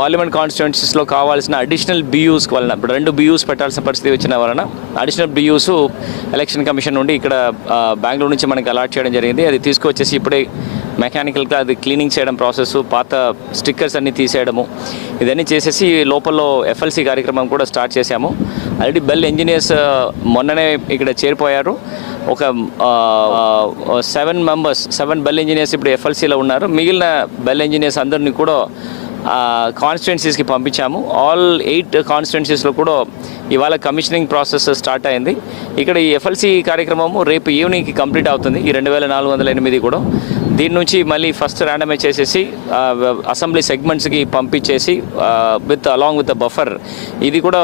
Parliament కాన్స్టిట్యున్సీస్లో కావాల్సిన additional బియూస్ వలన ఇప్పుడు 2 బియూస్ పెట్టాల్సిన పరిస్థితి వచ్చిన వలన అడిషనల్ బియూస్ ఎలక్షన్ కమిషన్ నుండి ఇక్కడ బెంగళూరు నుంచి మనకి అలాట్ చేయడం జరిగింది. అది తీసుకొచ్చేసి ఇప్పుడే మెకానికల్గా అది క్లీనింగ్ చేయడం ప్రాసెస్, పాత స్టిక్కర్స్ అన్నీ తీసేయడము, ఇదన్నీ చేసేసి లోపల ఎఫ్ఎల్సి కార్యక్రమం కూడా స్టార్ట్ చేశాము. ఆల్రెడీ బెల్ ఇంజనీర్స్ మొన్ననే ఇక్కడ చేరిపోయారు. ఒక 7 బెల్ ఇంజనీర్స్ ఇప్పుడు ఎఫ్ఎల్సీలో ఉన్నారు. మిగిలిన బెల్ ఇంజనీర్స్ అందరినీ కూడా కాన్స్టిట్యున్సీస్కి పంపించాము. ఆల్ 8 కాన్స్టిట్యున్సీస్లో కూడా ఇవాళ కమిషనింగ్ ప్రాసెస్ స్టార్ట్ అయింది. ఇక్కడ ఈ ఎఫ్ఎల్సీ కార్యక్రమము రేపు ఈవినింగ్కి కంప్లీట్ అవుతుంది. ఈ 2408 కూడా దీని నుంచి మళ్ళీ ఫస్ట్ ర్యాండమైజ్ చేసేసి అసెంబ్లీ సెగ్మెంట్స్కి పంపించేసి అలాంగ్ విత్ బఫర్ ఇది కూడా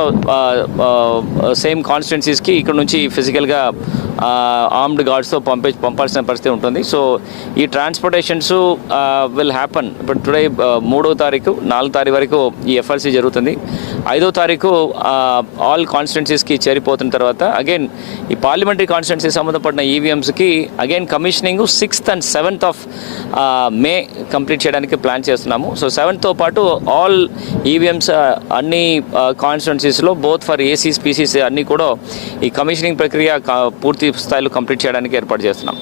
సేమ్ కాన్స్టిట్యున్సీస్కి ఇక్కడ నుంచి ఫిజికల్గా ఆర్మ్డ్ గార్డ్స్తో పంపాల్సిన పరిస్థితి ఉంటుంది. సో ఈ ట్రాన్స్పోర్టేషన్స్ విల్ హ్యాపన్. ఇప్పుడు టుడే 3వ తారీఖు 4వ తారీఖు వరకు ఈ ఎఫ్ఎల్సీ జరుగుతుంది. 5వ తారీఖు ఆల్ కాన్స్టిట్యున్సీస్కి చేరిపోతున్న తర్వాత అగైన్ ఈ పార్లమెంటరీ కాన్స్టిట్యున్సీ సంబంధపడిన ఈవీఎంస్కి again commissioning 6th and 7th of May complete చేయడానికి ప్లాన్ చేస్తున్నాము. సో 7th పాటు ఆల్ ఈవీఎంస్ అన్ని కాన్స్టిట్యున్సీస్లో బోత్ ఫర్ ఏసీస్ పీసీస్ అన్నీ కూడా ఈ కమిషనింగ్ ప్రక్రియ పూర్తి స్థాయిలో కంప్లీట్ చేయడానికి ఏర్పాటు చేస్తున్నాం.